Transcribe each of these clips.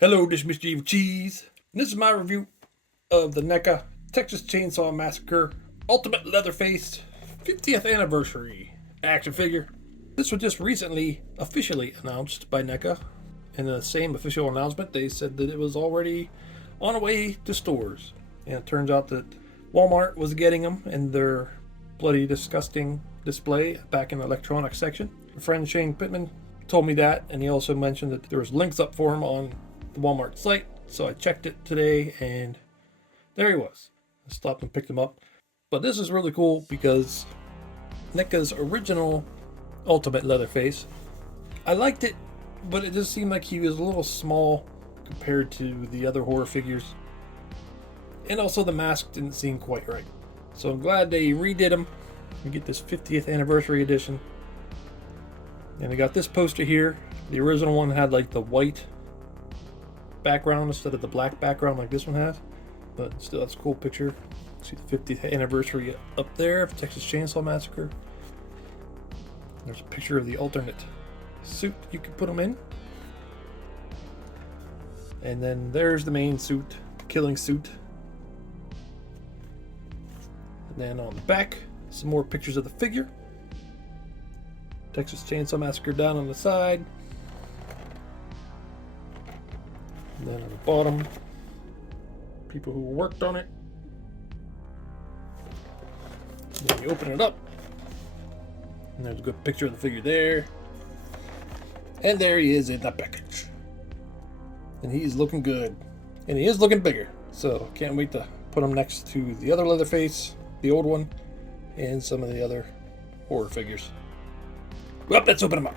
Hello, this is Mr. Evilcheese. This is my review of the NECA Texas Chainsaw Massacre Ultimate Leatherface 50th Anniversary action figure. This was just recently officially announced by NECA. In the same official announcement, they said that it was already on the way to stores. And it turns out that Walmart was getting them in their bloody disgusting display back in the electronics section. My friend Shane Pittman told me that, and he also mentioned that there was links up for him on the Walmart site, so I checked it today and there he was. I stopped and picked him up. But this is really cool because NECA's original Ultimate Leatherface, I liked it, but it just seemed like he was a little small compared to the other horror figures, and also the mask didn't seem quite right. So I'm glad they redid him. We get this 50th anniversary edition, and we got this poster here. The original one had like the white background instead of the black background like this one has, but still that's a cool picture. See the 50th anniversary up there of Texas Chainsaw Massacre. There's a picture of the alternate suit you can put them in, and then there's the main suit, the killing suit. And then on the back, some more pictures of the figure. Texas Chainsaw Massacre down on the side. And then on the bottom, people who worked on it. Then you open it up, and there's a good picture of the figure there. And there he is in the package. And he's looking good. And he is looking bigger. So can't wait to put him next to the other Leatherface, the old one, and some of the other horror figures. Well, let's open him up.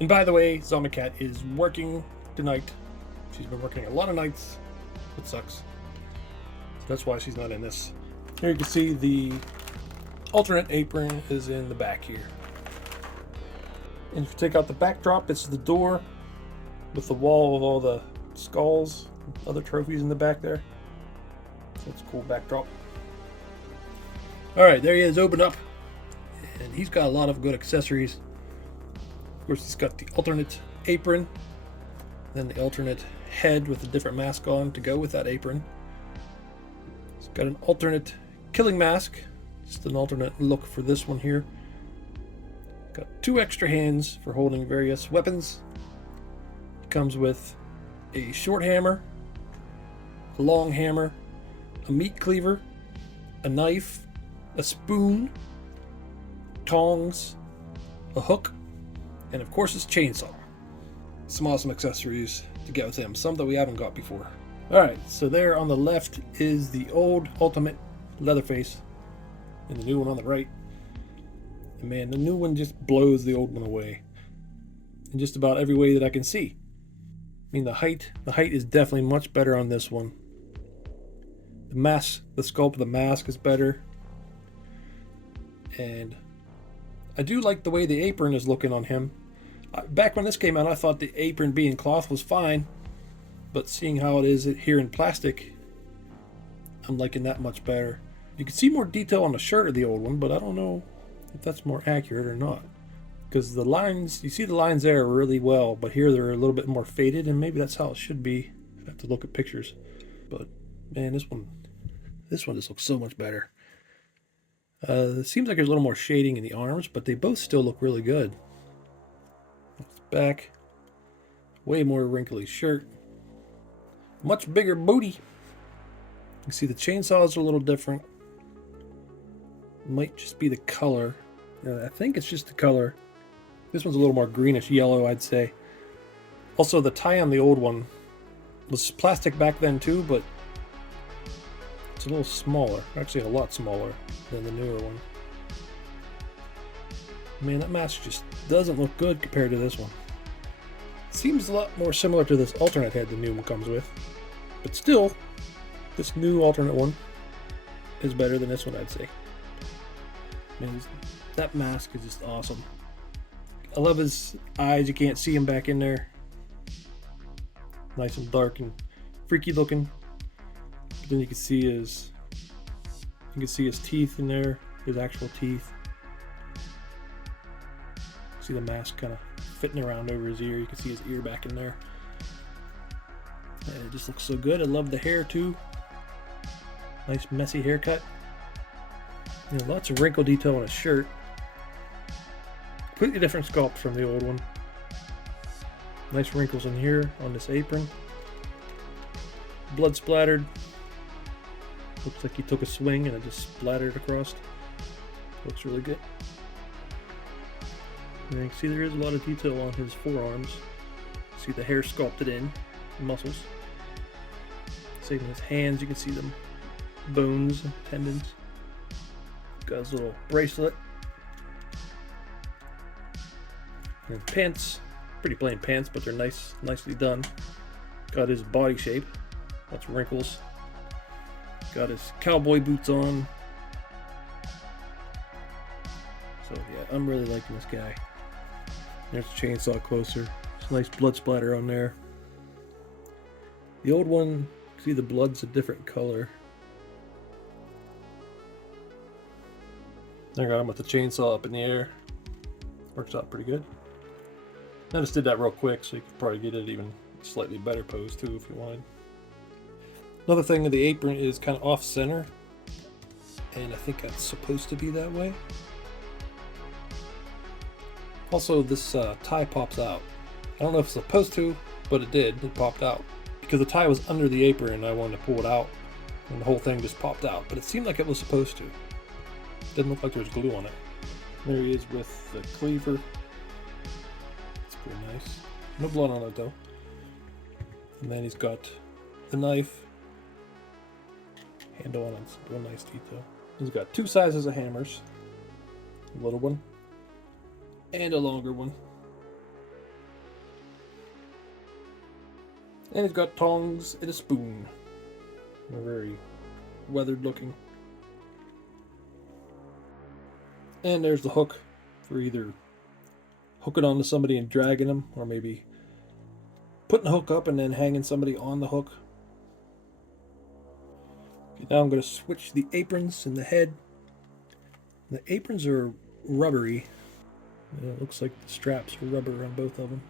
And by the way, Zombie Cat is working tonight. She's been working a lot of nights. It sucks. So that's why she's not in this. Here you can see the alternate apron is in the back here. And if you take out the backdrop, it's the door with the wall of all the skulls, other trophies in the back there. So it's a cool backdrop. Alright, there he is, opened up. And he's got a lot of good accessories. Of course, he's got the alternate apron, then the alternate head with a different mask on to go with that apron. He's got an alternate killing mask, just an alternate look for this one here. Got 2 extra hands for holding various weapons. It comes with a short hammer, a long hammer, a meat cleaver, a knife, a spoon, tongs, a hook, and of course his chainsaw. Some awesome accessories to get with him, some that we haven't got before. Alright, so there on the left is the old Ultimate Leatherface, and the new one on the right. And man, the new one just blows the old one away in just about every way that I can see. I mean, the height is definitely much better on this one. The sculpt of the mask is better. And I do like the way the apron is looking on him. Back when this came out, I thought the apron being cloth was fine, but seeing how it is here in plastic, I'm liking that much better. You can see more detail on the shirt of the old one, but I don't know if that's more accurate or not, because the lines, you see the lines there really well, but here they're a little bit more faded, and maybe that's how it should be. I have to look at pictures, but man, this one just looks so much better. It seems like there's a little more shading in the arms, but they both still look really good. Back, way more wrinkly shirt, much bigger booty. You see the chainsaws are a little different. Might just be the color. I think it's just the color. This one's a little more greenish yellow, I'd say. Also, the tie on the old one was plastic back then too, but it's a little smaller. Actually, a lot smaller than the newer one. Man, that mask just doesn't look good compared to this one. Seems a lot more similar to this alternate head the new one comes with. But still, this new alternate one is better than this one, I'd say. Man, that mask is just awesome. I love his eyes. You can't see him back in there. Nice and dark and freaky looking. But then you can see his teeth in there, his actual teeth. See the mask kind of fitting around over his ear. You can see his ear back in there. And it just looks so good. I love the hair too. Nice messy haircut. You know, lots of wrinkle detail on his shirt. Completely different sculpt from the old one. Nice wrinkles in here on this apron. Blood splattered. Looks like he took a swing and it just splattered across. Looks really good. And you can see there is a lot of detail on his forearms. See the hair sculpted in, muscles. Same in his hands, you can see them bones and tendons. Got his little bracelet. And pants, pretty plain pants, but they're nicely done. Got his body shape, lots of wrinkles. Got his cowboy boots on. So yeah, I'm really liking this guy. There's the chainsaw closer. It's a nice blood splatter on there. The old one, see the blood's a different color. I got him with the chainsaw up in the air. Works out pretty good. I just did that real quick, so you could probably get it even slightly better pose too if you wanted. Another thing of the apron is kind of off center, and I think that's supposed to be that way. Also, this tie pops out. I don't know if it's supposed to, but it did. It popped out because the tie was under the apron and I wanted to pull it out, and the whole thing just popped out. But it seemed like it was supposed to. Didn't look like there was glue on it. There he is with the cleaver. It's pretty nice. No blood on it though. And then he's got the knife. Handle on it. Real nice detail. He's got two sizes of hammers. A little one. And a longer one. And he's got tongs and a spoon. They're very weathered looking. And there's the hook for either hooking onto somebody and dragging them, or maybe putting the hook up and then hanging somebody on the hook. Okay, now I'm going to switch the aprons and the head. The aprons are rubbery. It looks like the straps are rubber on both of them.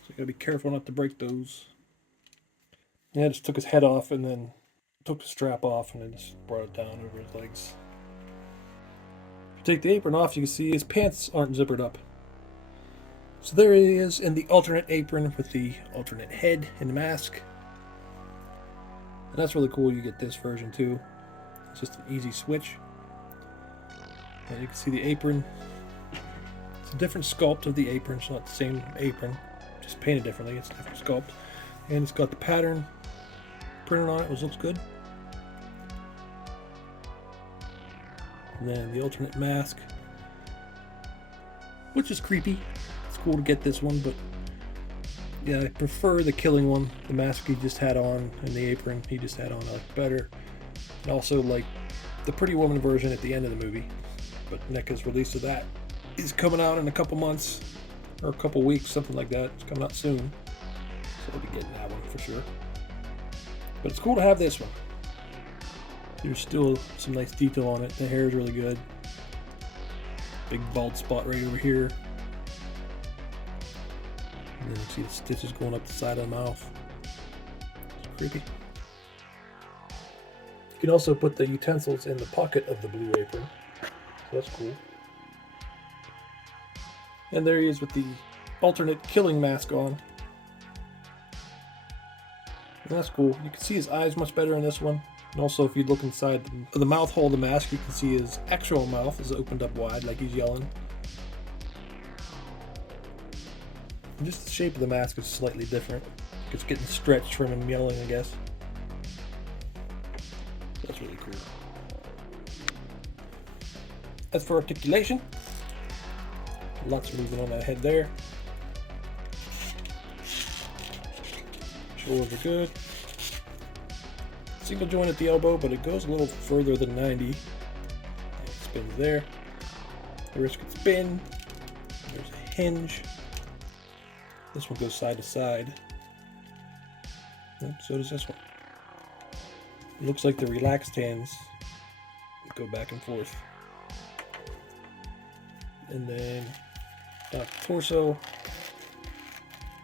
So you got to be careful not to break those. Yeah, I just took his head off and then took the strap off and then just brought it down over his legs. If you take the apron off, you can see his pants aren't zippered up. So there he is in the alternate apron with the alternate head and the mask. And that's really cool. You get this version too. It's just an easy switch. And you can see the apron. It's a different sculpt of the apron. It's not the same apron, just painted differently. It's a different sculpt. And it's got the pattern printed on it, which looks good. And then the alternate mask, which is creepy. It's cool to get this one, but yeah, I prefer the killing one. The mask he just had on and the apron he just had on I like better. And also like the Pretty Woman version at the end of the movie. But NECA's release of that is coming out in a couple months or a couple weeks, something like that. It's coming out soon, so I'll be getting that one for sure. But it's cool to have this one. There's still some nice detail on it. The hair is really good. Big bald spot right over here. And then you see the stitches going up the side of the mouth. It's creepy. You can also put the utensils in the pocket of the blue apron. So that's cool. And there he is with the alternate killing mask on. And that's cool. You can see his eyes much better in this one. And also if you look inside the mouth hole of the mask, you can see his actual mouth is opened up wide like he's yelling. And just the shape of the mask is slightly different. It's getting stretched from him yelling, I guess. That's really cool. As for articulation, lots of movement on that head there. Shoulders are good. Single joint at the elbow, but it goes a little further than 90. It spins there. The wrist can spin. There's a hinge. This one goes side to side. So does this one. It looks like the relaxed hands go back and forth. And then down the torso.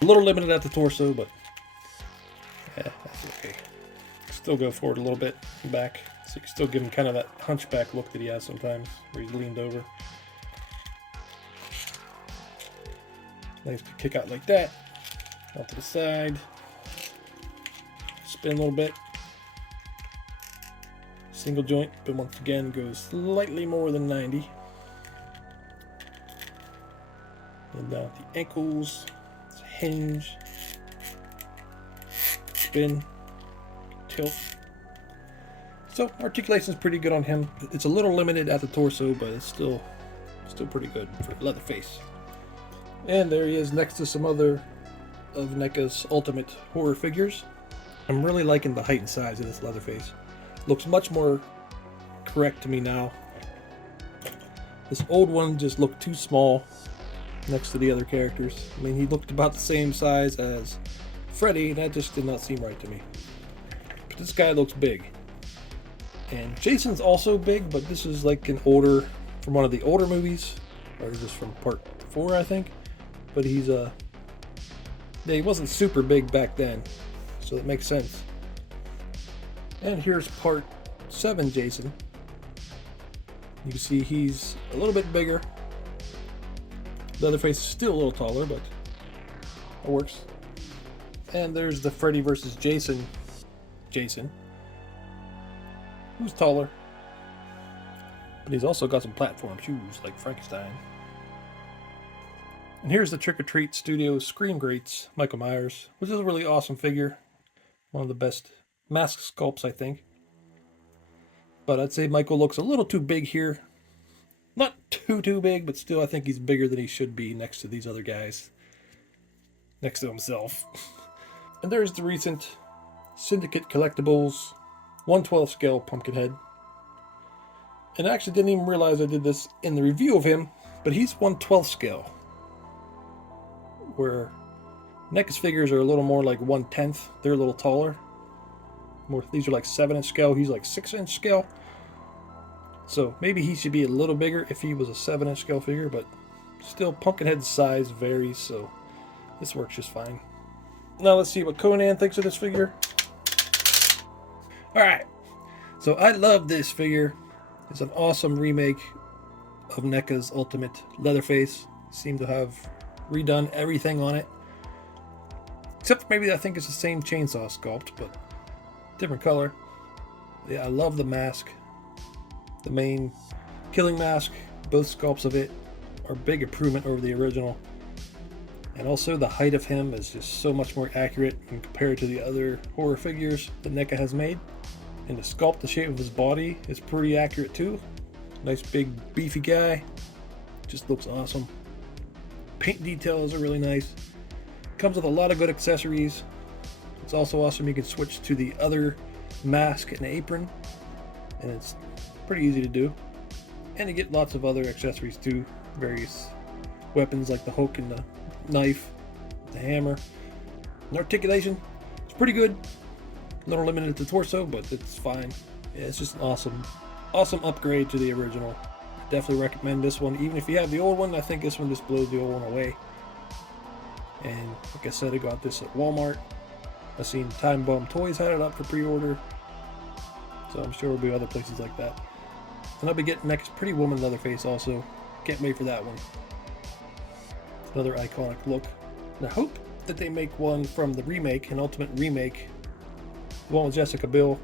A little limited at the torso, but Still go forward a little bit and back. So you can still give him kind of that hunchback look that he has sometimes, where he's leaned over. Nice to kick out like that. Out to the side. Spin a little bit. Single joint, but once again goes slightly more than 90. And down at the ankles. It's a hinge. Spin. Tilt. So articulation is pretty good on him. It's a little limited at the torso, but it's still pretty good for Leatherface. And there he is next to some other of NECA's ultimate horror figures. I'm really liking the height and size of this Leatherface. Looks much more correct to me now. This old one just looked too small next to the other characters. I mean, he looked about the same size as Freddy, and that just did not seem right to me. But this guy looks big. And Jason's also big, but this is like an older, from one of the older movies, or just from part 4, I think. But he's yeah, he wasn't super big back then, so that makes sense. And here's part 7 Jason. You can see he's a little bit bigger. Leatherface is still a little taller, but it works. And there's the Freddy versus Jason. Who's taller. But he's also got some platform shoes like Frankenstein. And here's the Trick or Treat Studios Scream Greats, Michael Myers, which is a really awesome figure. One of the best mask sculpts, I think. But I'd say Michael looks a little too big here. Not too big, but still I think he's bigger than he should be next to these other guys. Next to himself. And there's the recent Syndicate Collectibles 1/12 scale Pumpkinhead. And I actually didn't even realize I did this in the review of him, but he's 1/12 scale. Where NECA's figures are a little more like 1/10. They're a little taller. These are like 7-inch scale. He's like 6-inch scale. So maybe he should be a little bigger if he was a 7-inch scale figure, but still Pumpkinhead's size varies, so this works just fine. Now let's see what Conan thinks of this figure. Alright, so I love this figure. It's an awesome remake of NECA's Ultimate Leatherface. Seem to have redone everything on it. Except maybe I think it's the same chainsaw sculpt, but different color. Yeah, I love the mask. The main killing mask, both sculpts of it are a big improvement over the original. And also the height of him is just so much more accurate when compared to the other horror figures that NECA has made. And the sculpt, the shape of his body is pretty accurate too. Nice big beefy guy. Just looks awesome. Paint details are really nice. Comes with a lot of good accessories. It's also awesome you can switch to the other mask and apron. And it's pretty easy to do. And you get lots of other accessories too. Various weapons like the hook and the knife, the hammer. And articulation, it's pretty good. A little limited to the torso, but it's fine. Yeah, it's just an awesome upgrade to the original. Definitely recommend this one. Even if you have the old one, I think this one just blows the old one away. And like I said, I got this at Walmart. I've seen Time Bomb Toys had it up for pre-order. So I'm sure there'll be other places like that. And I'll be getting next Pretty Woman Leatherface also. Can't wait for that one. Another iconic look. And I hope that they make one from the remake, an Ultimate remake. The one with Jessica Biel.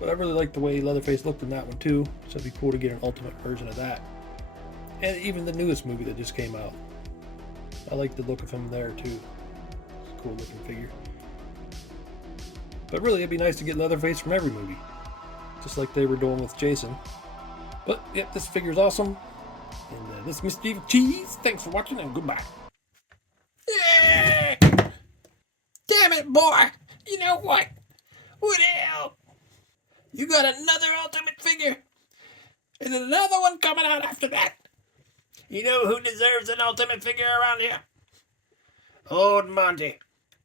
But I really like the way Leatherface looked in that one too. So it'd be cool to get an Ultimate version of that. And even the newest movie that just came out. I like the look of him there too. It's a cool looking figure. But really it'd be nice to get Leatherface from every movie. Just like they were doing with Jason. But yep, this figure's awesome. And this is Mr. Evilcheese. Thanks for watching and goodbye. Yeah! Damn it, boy! You know what? What the hell? You got another Ultimate figure. And another one coming out after that. You know who deserves an Ultimate figure around here? Old Monty.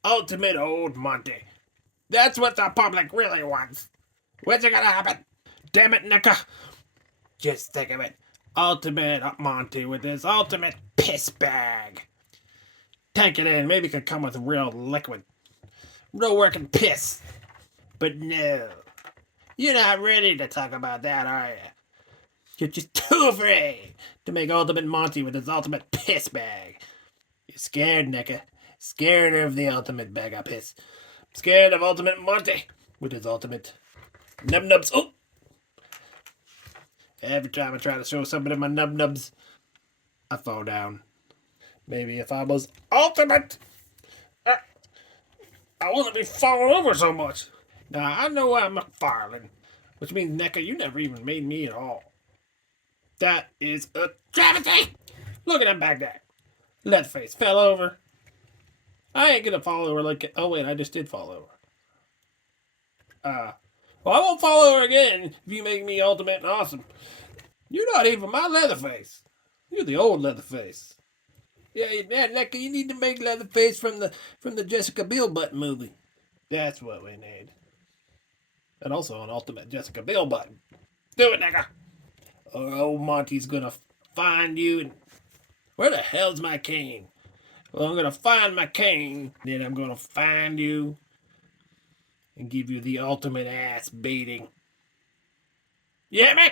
Ultimate Old Monty. That's what the public really wants. When's it gonna happen? Damn it, NECA. Just think of it. Ultimate Monty with his ultimate piss bag. Tank it in. Maybe it could come with real liquid. Real working piss. But no. You're not ready to talk about that, are you? You're just too afraid to make Ultimate Monty with his ultimate piss bag. You're scared, NECA. Scared of the ultimate bag of piss. Scared of Ultimate Monty with his ultimate nub-nubs. Oh! Every time I try to show somebody my nub-nubs, I fall down. Maybe if I was ultimate, I wouldn't be falling over so much. Now, I know I'm a farling, which means, NECA, you never even made me at all. That is a travesty! Look at him back there. Leatherface fell over. I ain't gonna fall over like... Oh, wait, I just did fall over. Well, I won't fall over again if you make me ultimate and awesome. You're not even my Leatherface. You're the old Leatherface. Yeah, NECA, you need to make Leatherface from the Jessica Biel button movie. That's what we need. And also an ultimate Jessica Biel button. Do it, NECA. Or old Monty's gonna find you and... Where the hell's my cane? Well, I'm gonna find my cane. Then I'm gonna find you and give you the ultimate ass beating. You hear me?